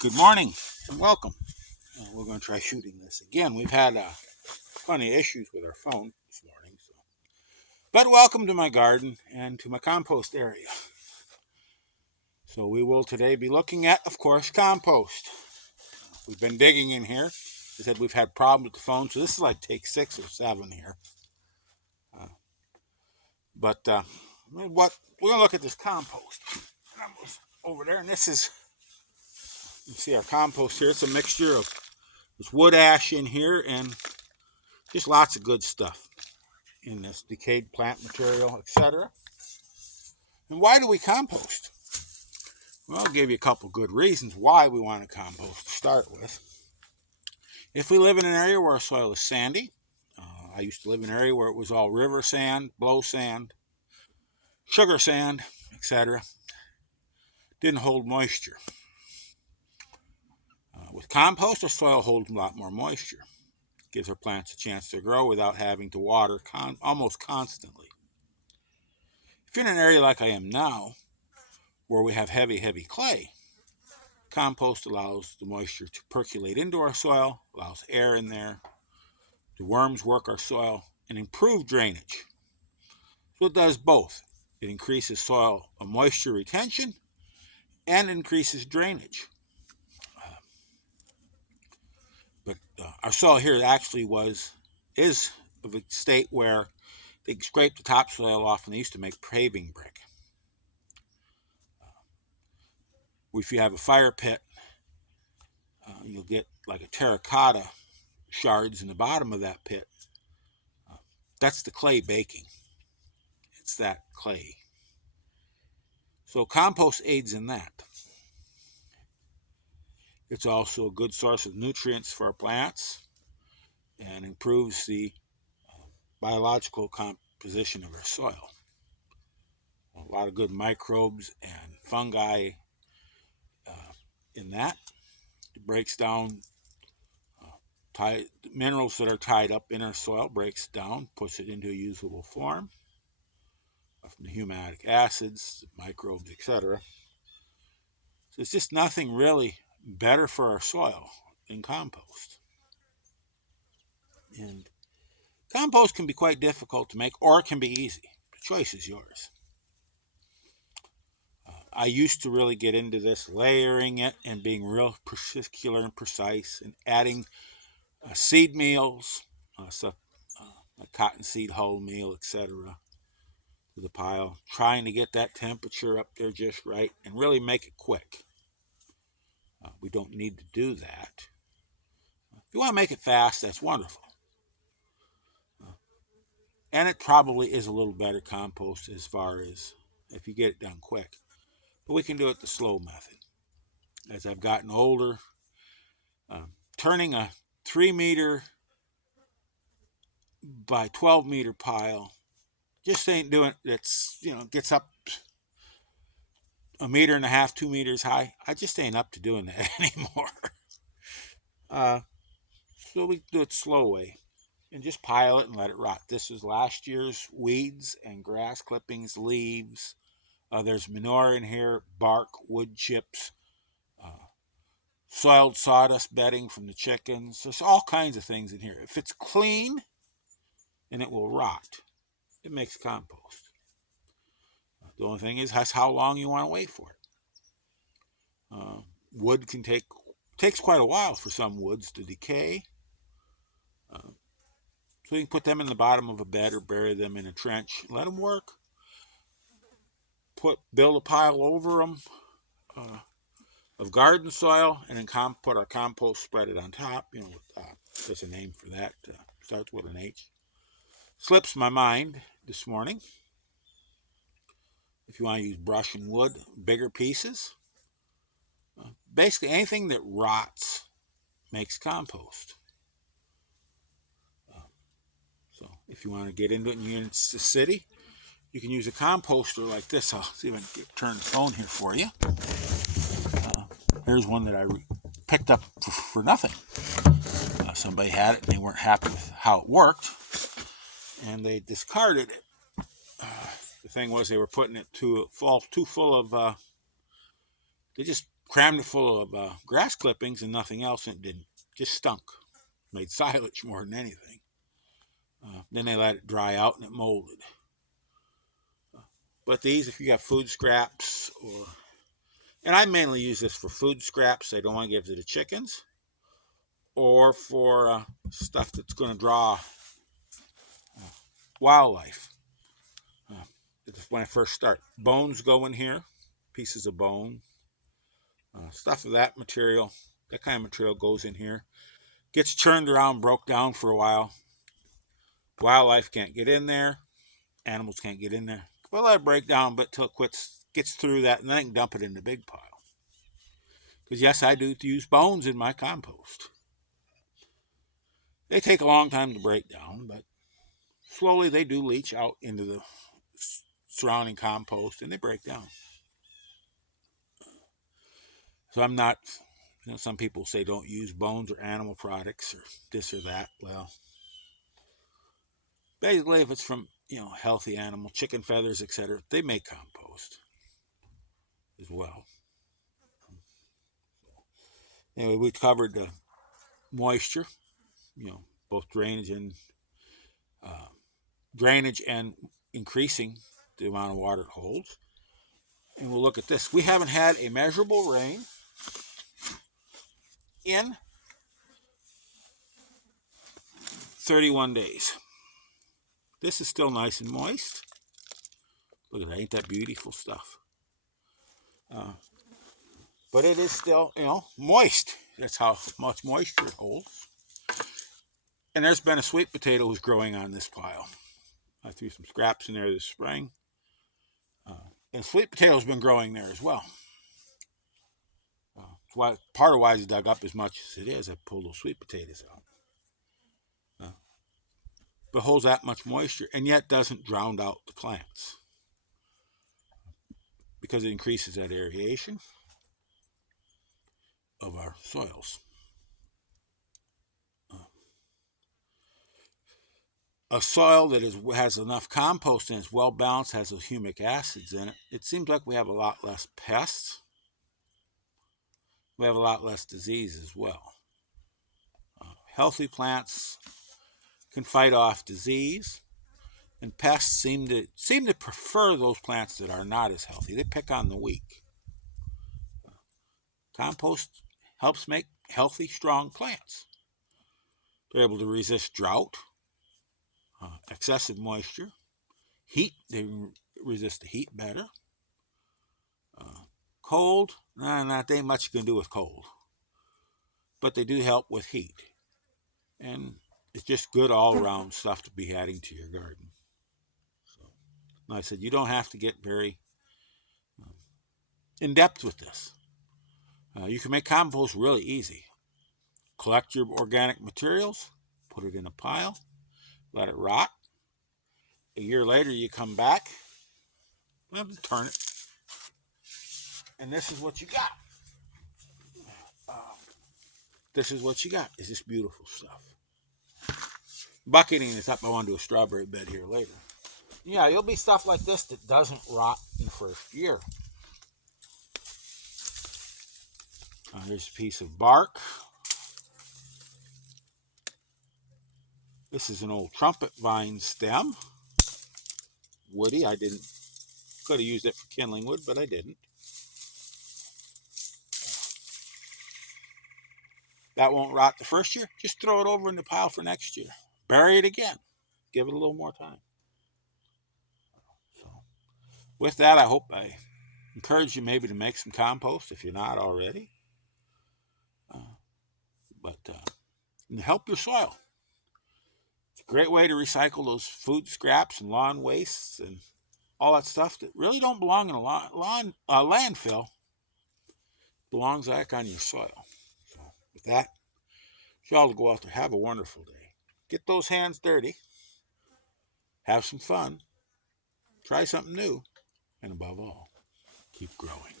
Good morning and welcome. We're going to try shooting this again. We've had plenty of issues with our phone this morning. But welcome to my garden and to my compost area. So we will today be looking at, of course, compost. We've been digging in here. I said we've had problems with the phone, so this is like take 6 or 7 here. But what we're going to look at this compost. Over there, and this is, you see our compost here. It's a mixture of this wood ash in here and just lots of good stuff in this decayed plant material, etc. And why do we compost? Well, I'll give you a couple good reasons why we want to compost to start with. If we live in an area where our soil is sandy, I used to live in an area where it was all river sand, blow sand, sugar sand, etc. Didn't hold moisture. With compost, our soil holds a lot more moisture. Gives our plants a chance to grow without having to water almost constantly. If you're in an area like I am now, where we have heavy clay, compost allows the moisture to percolate into our soil, allows air in there, the worms work our soil, and improve drainage. So it does both. It increases soil moisture retention and increases drainage. But our soil here actually is of a state where they scrape the topsoil off and they used to make paving brick. If you have a fire pit, you'll get like a terracotta shards in the bottom of that pit. That's the clay baking. It's that clay. So compost aids in that. It's also a good source of nutrients for our plants and improves the biological composition of our soil. A lot of good microbes and fungi in that. It breaks down minerals that are tied up in our soil, breaks down, puts it into a usable form from the humic acids, microbes, etc. So it's just nothing really better for our soil than compost. And compost can be quite difficult to make, or it can be easy. The choice is yours. I used to really get into this, layering it and being real particular and precise, and adding seed meals, stuff like cottonseed, wholemeal, etc., to the pile, trying to get that temperature up there just right and really make it quick. We don't need to do that. If you want to make it fast, that's wonderful. And it probably is a little better compost as far as if you get it done quick. But we can do it the slow method. As I've gotten older, turning a 3-meter by 12-meter pile just ain't doing it. It's, gets up 1.5 meters, 2 meters high. I just ain't up to doing that anymore. So we do it slow way and just pile it and let it rot. This is last year's weeds and grass clippings, leaves. There's manure in here, bark, wood chips, soiled sawdust bedding from the chickens. There's all kinds of things in here. If it's clean, then it will rot. It makes compost. The only thing is how long you want to wait for it. Wood takes quite a while for some woods to decay. So you can put them in the bottom of a bed or bury them in a trench. Let them work. Build a pile over them of garden soil, and then put our compost, spread it on top. There's a name for that. Starts with an H. Slips my mind this morning. If you want to use brush and wood, bigger pieces. Basically, anything that rots makes compost. So if you want to get into it and you're in the city, you can use a composter like this. I'll see if I can turn the phone here for you. Here's one that I picked up for nothing. Somebody had it and they weren't happy with how it worked, and they discarded it. The thing was, they were putting it too full of. They just crammed it full of grass clippings and nothing else, and it didn't. Just stunk. Made silage more than anything. Then they let it dry out and it molded. But these, if you got food scraps, and I mainly use this for food scraps I don't want to give to the chickens, or for stuff that's going to draw wildlife. When I first start, bones go in here, pieces of bone, stuff of that material, that kind of material goes in here. Gets churned around, broke down for a while. Wildlife can't get in there. Animals can't get in there. We'll let it break down a bit till it gets through that, and then I can dump it in the big pile. Because yes, I do use bones in my compost. They take a long time to break down, but slowly they do leach out into the surrounding compost and they break down. So I'm not, some people say don't use bones or animal products or this or that. Well, basically if it's from, healthy animal, chicken feathers, etc., they make compost as well. Anyway, we covered moisture, both drainage and increasing the amount of water it holds. And we'll look at this. We haven't had a measurable rain in 31 days. This is still nice and moist. Look at that. Ain't that beautiful stuff? But it is still, moist. That's how much moisture it holds. And there's been a sweet potato who's growing on this pile. I threw some scraps in there this spring. And sweet potato's been growing there as well. Part of why it's dug up as much as it is, I pulled those sweet potatoes out. But holds that much moisture and yet doesn't drown out the plants because it increases that aeration of our soils. A soil that has enough compost and is well balanced, has those humic acids in it, it seems like we have a lot less pests. We have a lot less disease as well. Healthy plants can fight off disease, and pests seem to prefer those plants that are not as healthy. They pick on the weak. Compost helps make healthy, strong plants. They're able to resist drought, excessive moisture, heat. They resist the heat better. Cold, not ain't much you can do with cold, but they do help with heat. And it's just good all-around stuff to be adding to your garden. So, like I said, you don't have to get very in-depth with this. You can make compost really easy. Collect your organic materials, put it in a pile, let it rot. A year later, you come back, turn it, and this is what you got. This is what you got. Is this beautiful stuff? Bucketing this up. I want to do a strawberry bed here later. Yeah, you'll be stuff like this that doesn't rot in the first year. Here's a piece of bark. This is an old trumpet vine stem. Woody. Could have used it for kindling wood, but I didn't. That won't rot the first year. Just throw it over in the pile for next year. Bury it again. Give it a little more time. So, with that, I hope I encourage you maybe to make some compost if you're not already. And help your soil. It's a great way to recycle those food scraps and lawn wastes and all that stuff that really don't belong in a landfill. Belongs back on your soil. So with that, y'all to go out there, have a wonderful day. Get those hands dirty. Have some fun. Try something new. And above all, keep growing.